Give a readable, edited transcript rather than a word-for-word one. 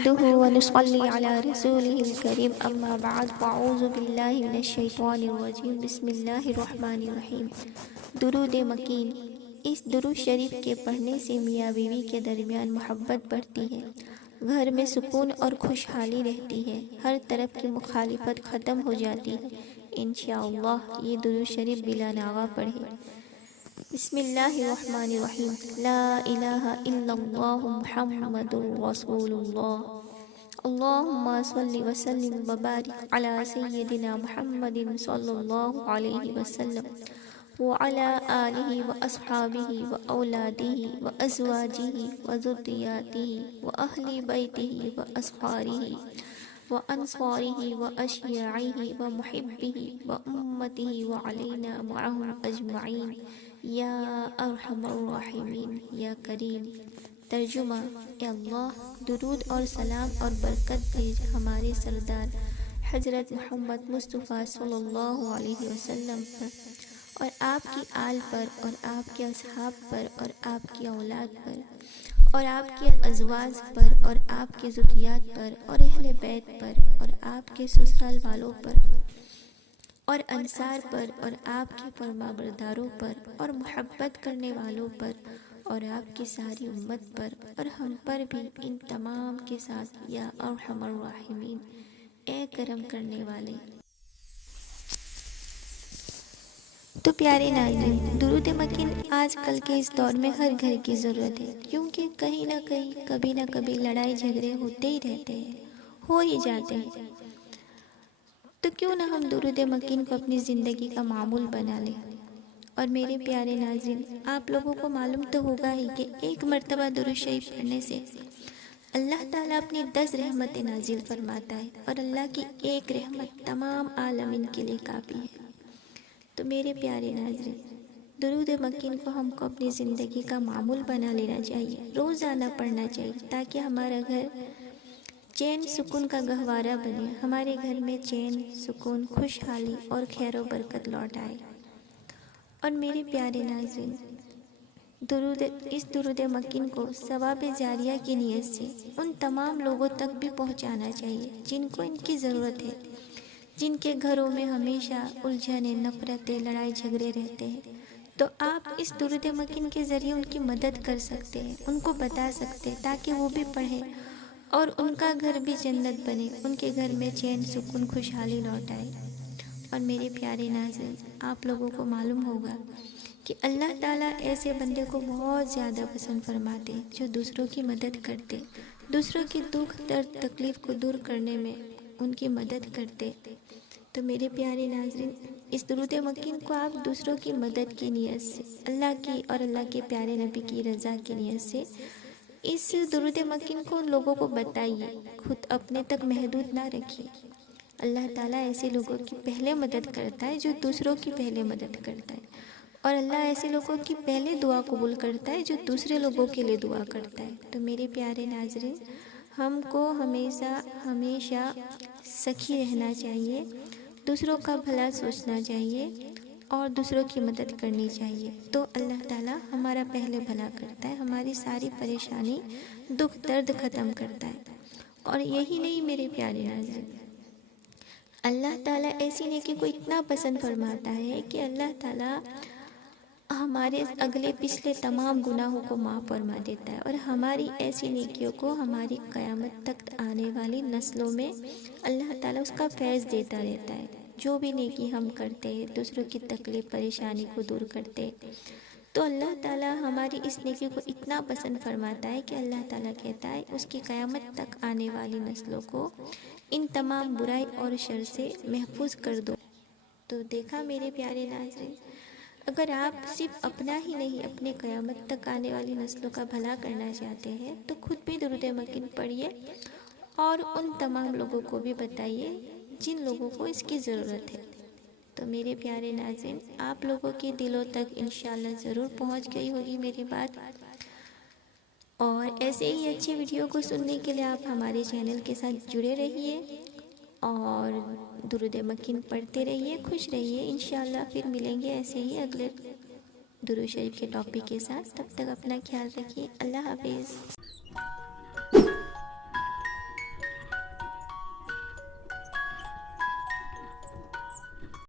نحمده ونصلي على رسوله الكريم اما بعد فاعوذ باللہ من الشیطان الرجیم بسم اللہ الرحمن الرحیم۔ درود مکین۔ اس درود شریف کے پڑھنے سے میاں بیوی کے درمیان محبت بڑھتی ہے، گھر میں سکون اور خوشحالی رہتی ہے، ہر طرف کی مخالفت ختم ہو جاتی ہے۔ انشاءاللہ یہ درود شریف بلا ناغہ پڑھیں۔ بسم اللہ الرحمن الرحیم۔ لا الہ الا اللہ محمد رسول اللہ۔ اللہم صلی وسلم وبارک علی سیدنا محمد صلی اللہ علیہ وسلم وعلی آلہ واصحابہ واولادہ وازواجہ وذریاتہ واہل بیتہ واصحارہ وانصارہ واشیاعہ ومحبہ وامتہ وعلینا معہم اجمعین یا ارحم الراحمین یا کریم۔ ترجمہ: اے اللہ، درود اور سلام اور برکت بھیج ہمارے سردار حضرت محمد مصطفیٰ صلی اللہ علیہ وسلم پر اور آپ کی آل پر اور آپ کے اصحاب پر اور آپ کی اولاد پر اور آپ کے ازواج پر اور آپ کے ذریات پر اور اہل بیت پر اور آپ کے سسرال والوں پر اور انصار پر اور آپ کے فرمانبرداروں پر اور محبت کرنے والوں پر اور آپ کی ساری امت پر اور ہم پر بھی ان تمام کے ساتھ یا ارحم الراحمین، اے کرم کرنے والے۔ تو پیارے ناظرین، درود مکین آج کل کے اس دور میں ہر گھر کی ضرورت ہے، کیونکہ کہیں نہ کہیں کبھی نہ کبھی لڑائی جھگڑے ہوتے ہی رہتے ہیں، ہو ہی جاتے ہیں۔ تو کیوں نہ ہم درود مکین کو اپنی زندگی کا معمول بنا لیں۔ اور میرے پیارے ناظرین، آپ لوگوں کو معلوم تو ہوگا ہی کہ ایک مرتبہ درود شریف پڑھنے سے اللہ تعالیٰ اپنی 10 رحمتیں نازل فرماتا ہے، اور اللہ کی ایک رحمت تمام عالمین کے لیے کافی ہے۔ تو میرے پیارے ناظرین، درود مکین کو ہم کو اپنی زندگی کا معمول بنا لینا چاہیے، روزانہ پڑھنا چاہیے، تاکہ ہمارا گھر چین سکون کا گہوارہ بنے، ہمارے گھر میں چین سکون خوشحالی اور خیر و برکت لوٹ آئے۔ اور میرے پیارے ناظرین، اس درود مکین کو ثواب جاریہ کی نیت سے ان تمام لوگوں تک بھی پہنچانا چاہیے جن کو ان کی ضرورت ہے، جن کے گھروں میں ہمیشہ الجھنیں، نفرتیں، لڑائی جھگڑے رہتے ہیں۔ تو آپ اس درود مکین کے ذریعے ان کی مدد کر سکتے ہیں، ان کو بتا سکتے ہیں تاکہ وہ بھی پڑھیں اور ان کا گھر بھی جنت بنے، ان کے گھر میں چین سکون خوشحالی لوٹ آئے۔ اور میرے پیارے ناظرین، آپ لوگوں کو معلوم ہوگا کہ اللہ تعالیٰ ایسے بندے کو بہت زیادہ پسند فرماتے ہیں جو دوسروں کی مدد کرتے، دوسروں کی دکھ درد تکلیف کو دور کرنے میں ان کی مدد کرتے۔ تو میرے پیارے ناظرین، اس درود مکین کو آپ دوسروں کی مدد کی نیت سے، اللہ کی اور اللہ کے پیارے نبی کی رضا کی نیت سے اس درود مکین کو ان لوگوں کو بتائیے، خود اپنے تک محدود نہ رکھیے۔ اللہ تعالیٰ ایسے لوگوں کی پہلے مدد کرتا ہے جو دوسروں کی پہلے مدد کرتا ہے، اور اللہ ایسے لوگوں کی پہلے دعا قبول کرتا ہے جو دوسرے لوگوں کے لیے دعا کرتا ہے۔ تو میرے پیارے ناظرین، ہم کو ہمیشہ سخی رہنا چاہیے، دوسروں کا بھلا سوچنا چاہیے اور دوسروں کی مدد کرنی چاہیے۔ تو اللہ تعالیٰ ہمارا پہلے بھلا کرتا ہے، ہماری ساری پریشانی دکھ درد ختم کرتا ہے۔ اور یہی نہیں میرے پیارے ناظرین، اللہ تعالیٰ ایسی نیکی کو اتنا پسند فرماتا ہے کہ اللہ تعالیٰ ہمارے اگلے پچھلے تمام گناہوں کو معاف فرما دیتا ہے، اور ہماری ایسی نیکیوں کو ہماری قیامت تک آنے والی نسلوں میں اللہ تعالیٰ اس کا فیض دیتا رہتا ہے۔ جو بھی نیکی ہم کرتے ہیں، دوسروں کی تکلیف پریشانی کو دور کرتے، تو اللہ تعالیٰ ہماری اس نیکی کو اتنا پسند فرماتا ہے کہ اللہ تعالیٰ کہتا ہے اس کی قیامت تک آنے والی نسلوں کو ان تمام برائی اور شر سے محفوظ کر دو۔ تو دیکھا میرے پیارے ناظرین، اگر آپ صرف اپنا ہی نہیں اپنے قیامت تک آنے والی نسلوں کا بھلا کرنا چاہتے ہیں تو خود بھی درود مکین پڑھیے اور ان تمام لوگوں کو بھی بتائیے جن لوگوں کو اس کی ضرورت ہے۔ تو میرے پیارے ناظرین، آپ لوگوں کے دلوں تک انشاءاللہ ضرور پہنچ گئی ہوگی میری بات، اور ایسے ہی اچھی ویڈیو کو سننے کے لیے آپ ہمارے چینل کے ساتھ جڑے رہیے اور درود مکین پڑھتے رہیے، خوش رہیے۔ انشاءاللہ پھر ملیں گے ایسے ہی اگلے درود شریف کے ٹاپک کے ساتھ۔ تب تک اپنا خیال رکھیے۔ اللہ حافظ۔